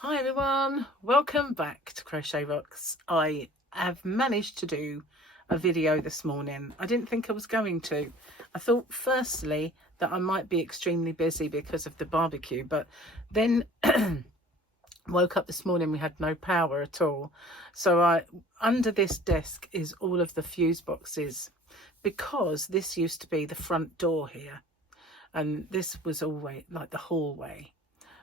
Hi everyone, welcome back to Crochet Rocks. I have managed to do a video this morning. I didn't think I was going to. I thought firstly that I might be extremely busy because of the barbecue, but then woke up this morning, we had no power at all. So under this desk is all of the fuse boxes, because this used to be the front door here and this was always like the hallway,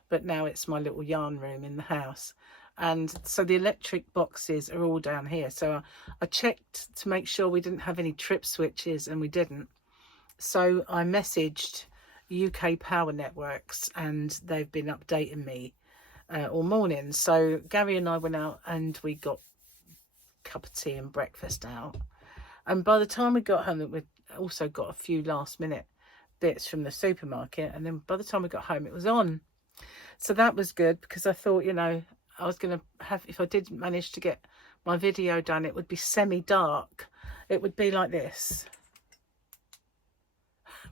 but now it's my little yarn room in the house. And so the electric boxes are all down here. So I checked to make sure we didn't have any trip switches, and we didn't. So I messaged UK Power Networks and they've been updating me all morning. So Gary and I went out and we got a cup of tea and breakfast out. And by the time we got home, we'd also got a few last minute bits from the supermarket. And then by the time we got home, it was on. So that was good, because I thought, I was going to have, if I did manage to get my video done, it would be semi-dark. It would be like this,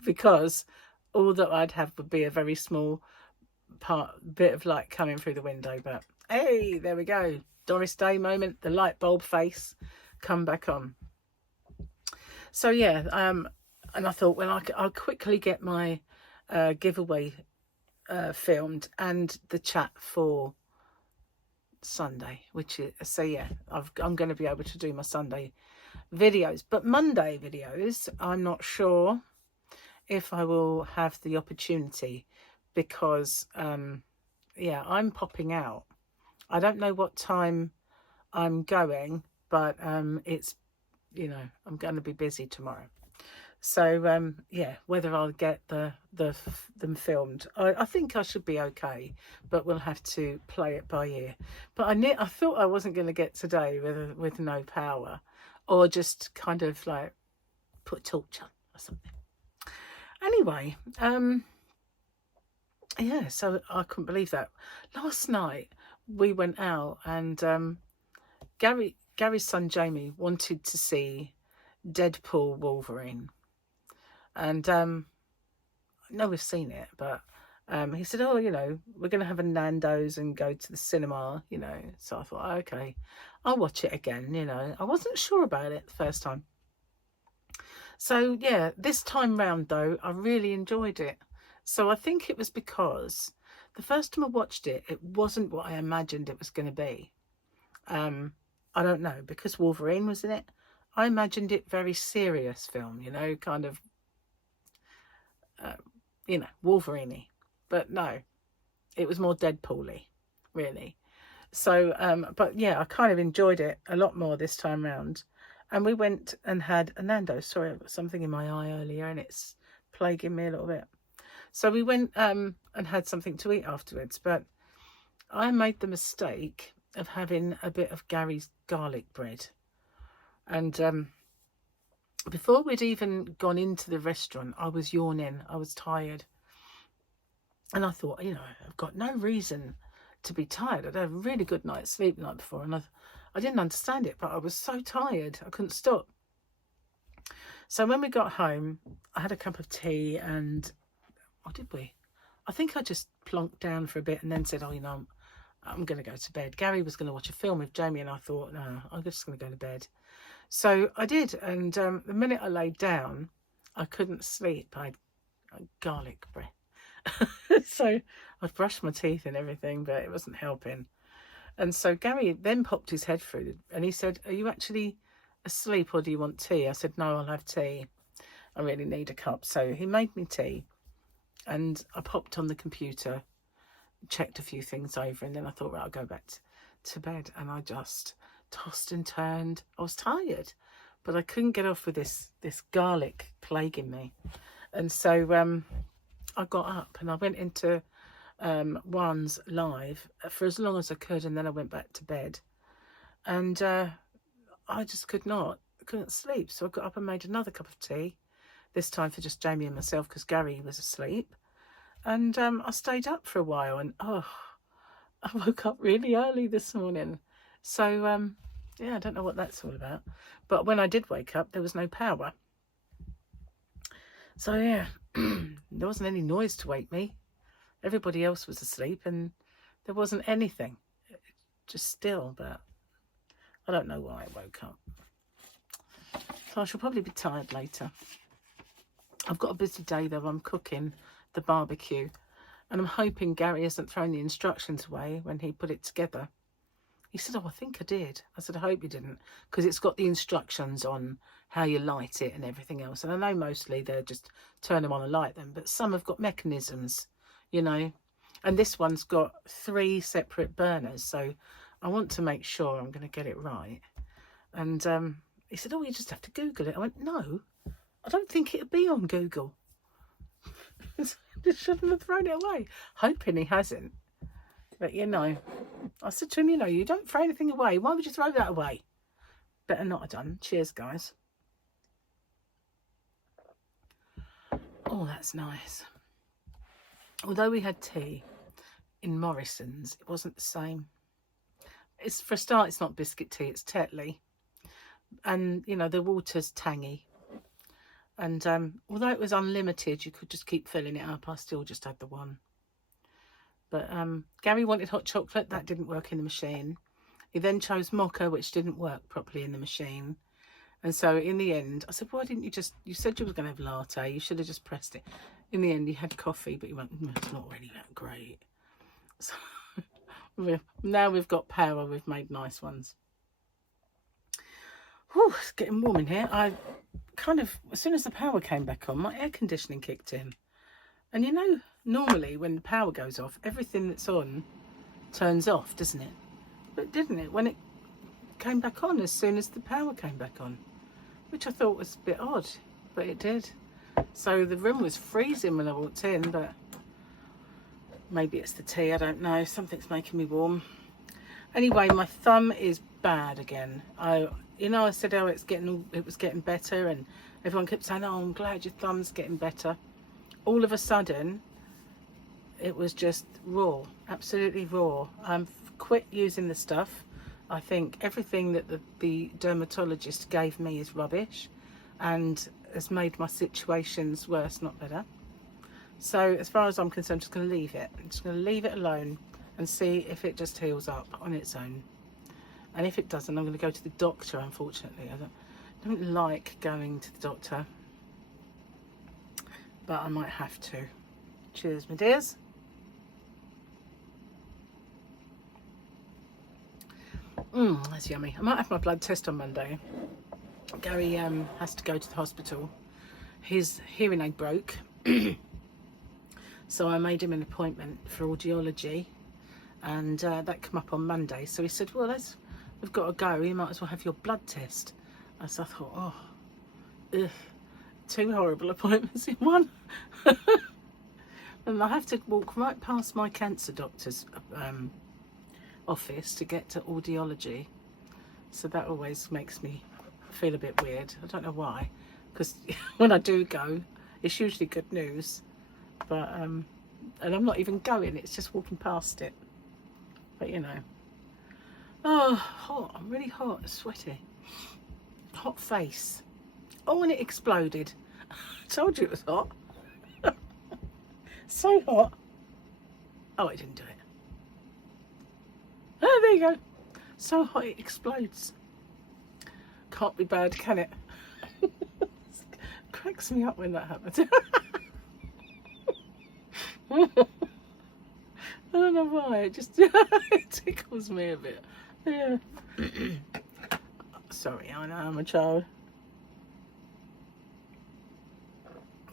because all that I'd have would be a very small bit of light coming through the window. But hey, there we go. Doris Day moment, the light bulb face come back on. So yeah, and I thought, well, I'll quickly get my giveaway filmed and the chat for Sunday, which is, so yeah, I'm going to be able to do my Sunday videos. But Monday videos, I'm not sure if I will have the opportunity, because yeah, I'm popping out. I don't know what time I'm going, but it's, I'm going to be busy tomorrow. So yeah, whether I'll get them filmed, I think I should be okay, but we'll have to play it by ear. But I thought I wasn't going to get today with no power, or just kind of like put a torch on or something. Anyway, yeah, so I couldn't believe that. Last night we went out and Gary's son Jamie wanted to see Deadpool Wolverine. And no, we've seen it, but he said, oh, we're going to have a Nando's and go to the cinema, So I thought, okay, I'll watch it again, I wasn't sure about it the first time. So yeah, this time round though, I really enjoyed it. So I think it was because the first time I watched it, it wasn't what I imagined it was going to be. I don't know, because Wolverine was in it. I imagined it very serious film, kind of, Wolverine-y. But no, it was more Deadpool-y, really. So, but yeah, I kind of enjoyed it a lot more this time round. And we went and had a Nando's. Sorry, I've got something in my eye earlier and it's plaguing me a little bit. So we went and had something to eat afterwards. But I made the mistake of having a bit of Gary's garlic bread. And before we'd even gone into the restaurant, I was yawning. I was tired. And I thought, I've got no reason to be tired. I'd had a really good night's sleep the night before, and I didn't understand it, but I was so tired, I couldn't stop. So when we got home, I had a cup of tea, and what did we? I think I just plonked down for a bit and then said, I'm going to go to bed. Gary was going to watch a film with Jamie, and I thought, no, I'm just going to go to bed. So I did, and the minute I laid down, I couldn't sleep. I had garlic breath. So I'd brushed my teeth and everything, but it wasn't helping. And so Gary then popped his head through and he said, are you actually asleep or do you want tea? I said, no, I'll have tea. I really need a cup. So he made me tea and I popped on the computer, checked a few things over, and then I thought, right, I'll go back to bed. And I just tossed and turned. I was tired, but I couldn't get off with this garlic plaguing me. And so I got up and I went into One's live for as long as I could, and then I went back to bed. And I just couldn't sleep. So I got up and made another cup of tea, this time for just Jamie and myself because Gary was asleep. And I stayed up for a while, and I woke up really early this morning. So yeah, I don't know what that's all about. But when I did wake up, there was no power. So yeah, there wasn't any noise to wake me. Everybody else was asleep, and There wasn't anything. Just still, but I don't know why I woke up. So I shall probably be tired later. I've got a busy day though. I'm cooking the barbecue. And I'm hoping Gary hasn't thrown the instructions away when he put it together. He said, oh, I think I did. I said, I hope you didn't. Because it's got the instructions on how you light it and everything else. And I know mostly they're just turn them on and light them. But some have got mechanisms, you know. And this one's got 3 separate burners. So I want to make sure I'm going to get it right. And he said, oh, you just have to Google it. I went, no, I don't think it'd be on Google. Just shouldn't have thrown it away. Hoping he hasn't. But, you know, I said to him, you know, you don't throw anything away. Why would you throw that away? Better not have done. Cheers, guys. Oh, that's nice. Although we had tea in Morrison's, it wasn't the same. It's, for a start, it's not biscuit tea, it's Tetley. And, you know, the water's tangy. And although it was unlimited, you could just keep filling it up. I still just had the one. But Gary wanted hot chocolate. That didn't work in the machine. He then chose mocha, which didn't work properly in the machine. And so in the end, I said, why didn't you just... You said you were going to have latte. You should have just pressed it. In the end, he had coffee, but he went, it's not really that great. So now we've got power. We've made nice ones. Whew, it's getting warm in here. I kind of, as soon as the power came back on, my air conditioning kicked in. And you know, normally when the power goes off, everything that's on turns off, doesn't it? But didn't it when it came back on as soon as the power came back on? Which I thought was a bit odd, but it did. So the room was freezing when I walked in, but maybe it's the tea, I don't know. Something's making me warm. Anyway, my thumb is bad again. You know, I said, oh, it was getting better, and everyone kept saying, oh, I'm glad your thumb's getting better. All of a sudden, it was just raw, absolutely raw. Quit using the stuff. I think everything that the dermatologist gave me is rubbish and has made my situations worse, not better. So as far as I'm concerned, I'm just going to leave it. I'm just going to leave it alone and see if it just heals up on its own. And if it doesn't, I'm going to go to the doctor, unfortunately. I don't like going to the doctor, but I might have to. Cheers, my dears. That's yummy. I might have my blood test on Monday. Gary has to go to the hospital. His hearing aid broke. So I made him an appointment for audiology. And that came up on Monday. So he said, well, we've got to go. You might as well have your blood test. So I thought, oh, ugh, 2 horrible appointments in one. And I have to walk right past my cancer doctor's office to get to audiology. So that always makes me feel a bit weird. I don't know why. Because when I do go, it's usually good news. But, and I'm not even going. It's just walking past it. But, you know. Oh, hot. I'm really hot, sweaty. Hot face. Oh, and it exploded. I told you it was hot. So hot. Oh, it didn't do it. Oh, there you go. So hot it explodes. Can't be bad, can it? Cracks me up when that happens. I don't know why. It just it tickles me a bit. Yeah. Sorry, I know I'm a child.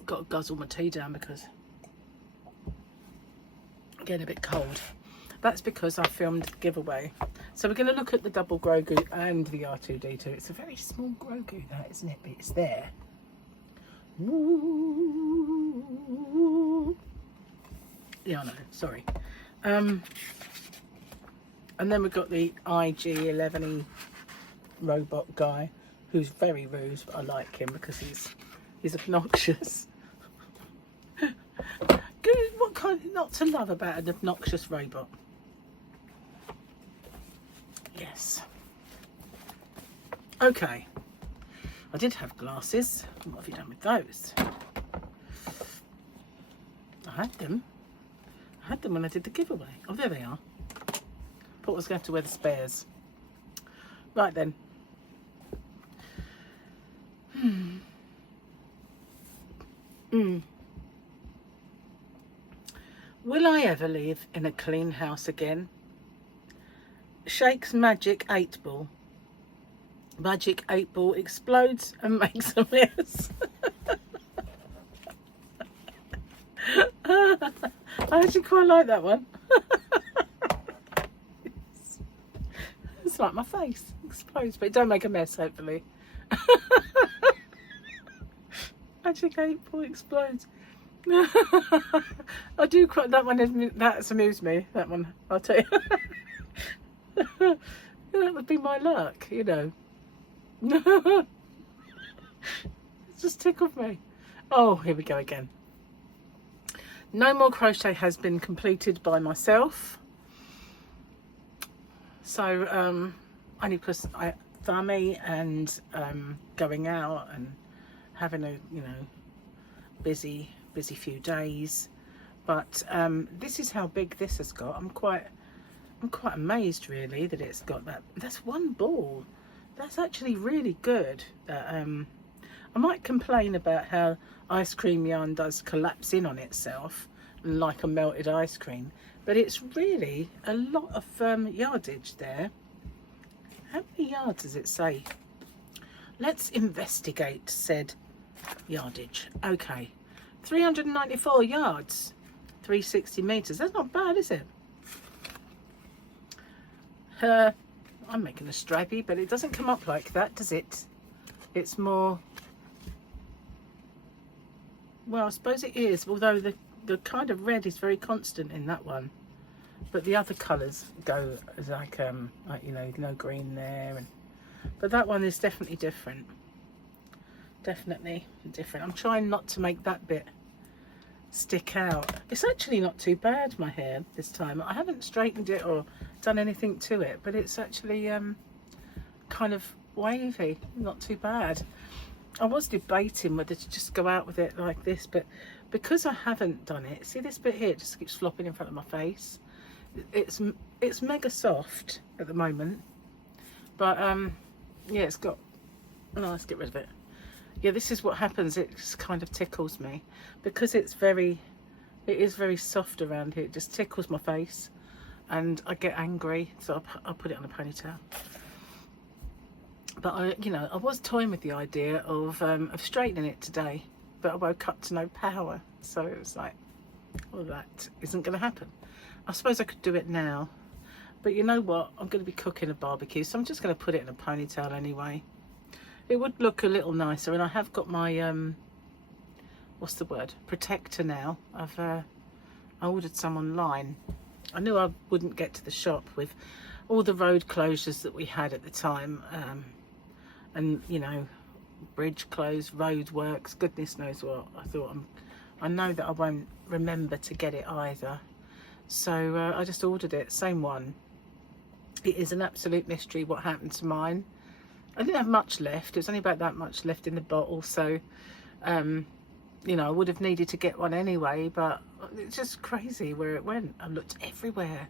Got to guzzle my tea down because I'm getting a bit cold. That's because I filmed the giveaway. So we're going to look at the double Grogu and the R2-D2. It's a very small Grogu, that, isn't it? But it's there. Ooh. Yeah, I know. Sorry. And then we've got the IG-11E robot guy, who's very rude, but I like him because he's obnoxious. What kind not to love about an obnoxious robot? Yes. Okay. I did have glasses. What have you done with those? I had them. I had them when I did the giveaway. Oh, there they are. Thought I was going to have to wear the spares. Right then. Will I ever live in a clean house again? Shakes magic 8-ball. Magic 8-ball explodes and makes a mess. I actually quite like that one. It's like my face explodes, but it don't make a mess, hopefully. Magic 8-ball explodes. I do quite that one. That's amused me. That one, I'll tell you. That would be my luck, you know. It just tickled me. Oh, here we go again. No more crochet has been completed by myself. So only because Thummy and going out and having a busy few days. But this is how big this has got. I'm quite amazed really that it's got that. That's one ball. That's actually really good. I might complain about how ice cream yarn does collapse in on itself like a melted ice cream, but it's really a lot of yardage there. How many yards does it say? Let's investigate said yardage. Okay, 394 yards, 360 meters. That's not bad, is it? I'm making a stripy, but it doesn't come up like that, does it? It's more, well, I suppose it is, although the kind of red is very constant in that one, but the other colours go as like no green there, but that one is definitely different. Definitely different. I'm trying not to make that bit stick out. It's actually not too bad, my hair, this time. I haven't straightened it or done anything to it, but it's actually kind of wavy, not too bad. I was debating whether to just go out with it like this, but because I haven't done it, see this bit here, it just keeps flopping in front of my face. It's mega soft at the moment, but yeah, it's got, no, let's get rid of it. Yeah, this is what happens. It just kind of tickles me because it is very soft around here. It just tickles my face and I get angry, so I'll put it on a ponytail. But I was toying with the idea of straightening it today, but I woke up to no power, so it was like, well, that isn't going to happen. I suppose I could do it now, but you know what? I'm going to be cooking a barbecue, so I'm just going to put it in a ponytail anyway. It would look a little nicer, and I have got my what's the word, protector now. I ordered some online. I knew I wouldn't get to the shop with all the road closures that we had at the time, and bridge closed, road works, goodness knows what. I thought I know that I won't remember to get it either, so I just ordered it, same one. It is an absolute mystery what happened to mine. I didn't have much left. It was only about that much left in the bottle, so I would have needed to get one anyway, but it's just crazy where it went. I looked everywhere,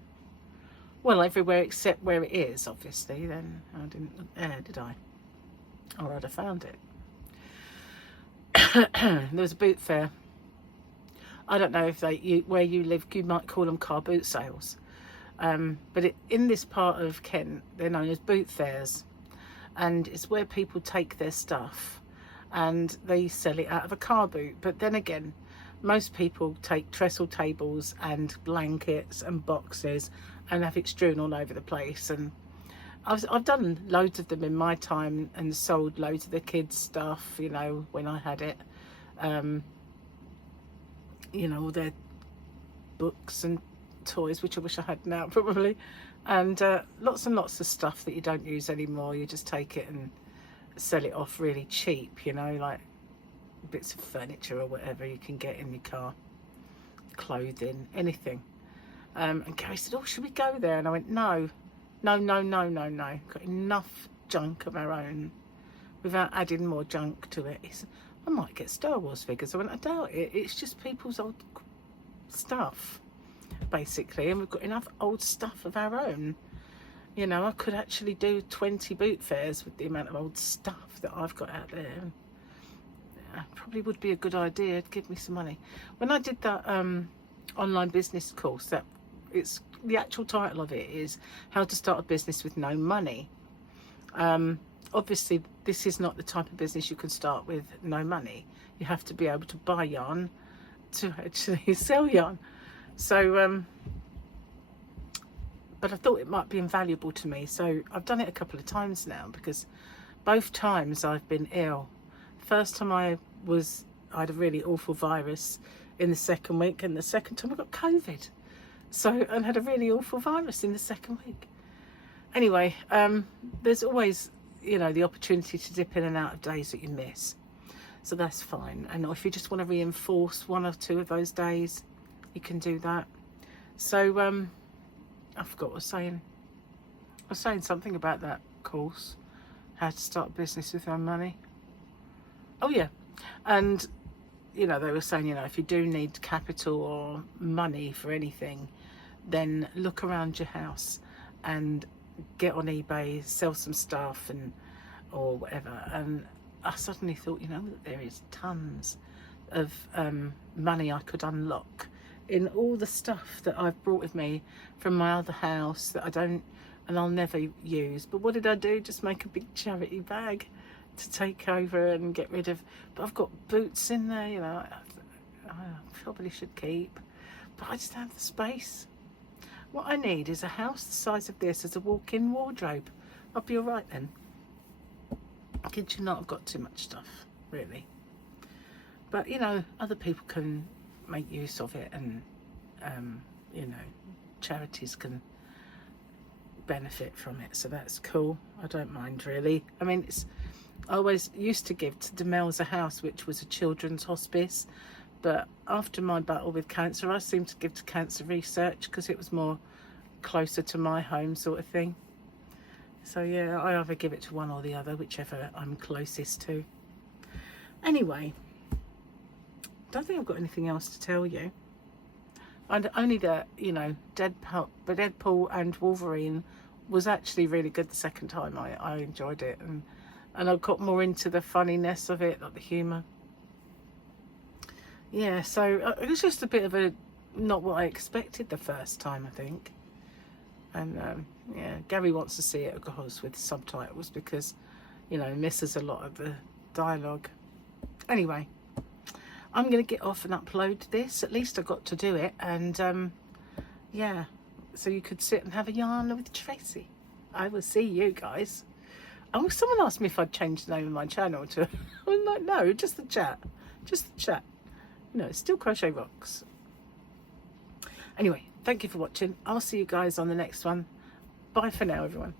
well, everywhere except where it is, obviously. Then I didn't look there, did I? Or I'd have found it. There was a boot fair. I don't know if where you live, you might call them car boot sales, but in this part of Kent, they're known as boot fairs. And it's where people take their stuff and they sell it out of a car boot. But then again, most people take trestle tables and blankets and boxes and have it strewn all over the place. And I've done loads of them in my time and sold loads of the kids' stuff, when I had it. All their books and toys, which I wish I had now probably. And lots and lots of stuff that you don't use anymore. You just take it and sell it off really cheap, like bits of furniture or whatever you can get in your car, clothing, anything. And Gary said, oh, should we go there? And I went, no. Got enough junk of our own without adding more junk to it. He said, I might get Star Wars figures. I went, I doubt it. It's just people's old stuff, basically, and we've got enough old stuff of our own. You know, I could actually do 20 boot fairs with the amount of old stuff that I've got out there. Probably would be a good idea. It'd give me some money. When I did that online business course, that it's the actual title of it is How to Start a Business with No Money. Obviously, this is not the type of business you can start with no money. You have to be able to buy yarn to actually sell yarn. So, but I thought it might be invaluable to me. So I've done it a couple of times now, because both times I've been ill. First time I had a really awful virus in the second week, and the second time I got COVID. So, and had a really awful virus in the second week. Anyway, there's always, you know, the opportunity to dip in and out of days that you miss. So that's fine. And if you just want to reinforce one or two of those days, you can do that. So, I forgot what I was saying. I was saying something about that course, How to Start a Business with No Money. Oh yeah, and you know, they were saying, you know, if you do need capital or money for anything, then look around your house and get on eBay, sell some stuff and or whatever. And I suddenly thought, you know, that there is tons of money I could unlock in all the stuff that I've brought with me from my other house that I don't, and I'll never use. But what did I do? Just make a big charity bag to take over and get rid of. But I've got boots in there, you know, I probably should keep, but I just don't have the space. What I need is a house the size of this as a walk-in wardrobe. I'll be all right then. I kid you not, I've got too much stuff, really. But, you know, other people can make use of it, and, you know, charities can benefit from it, so that's cool. I don't mind, really. I mean, I always used to give to Demelza House, which was a children's hospice, but after my battle with cancer, I seemed to give to cancer research because it was more closer to my home sort of thing. So yeah, I either give it to one or the other, whichever I'm closest to. Anyway, don't think I've got anything else to tell you. And only that, you know, Deadpool and Wolverine was actually really good the second time. I enjoyed it, and I got more into the funniness of it, like the humour. Yeah, so it was just a bit of a not what I expected the first time, I think. And yeah, Gary wants to see it, of course, with subtitles, because, you know, misses a lot of the dialogue. Anyway, I'm going to get off and upload this. At least I got to do it. And yeah, so you could sit and have a yarn with Tracy. I will see you guys. Oh, someone asked me if I'd changed the name of my channel to... I was like, no, just the chat. Just the chat. No, it's still Crochet Rocks. Anyway, thank you for watching. I'll see you guys on the next one. Bye for now, everyone.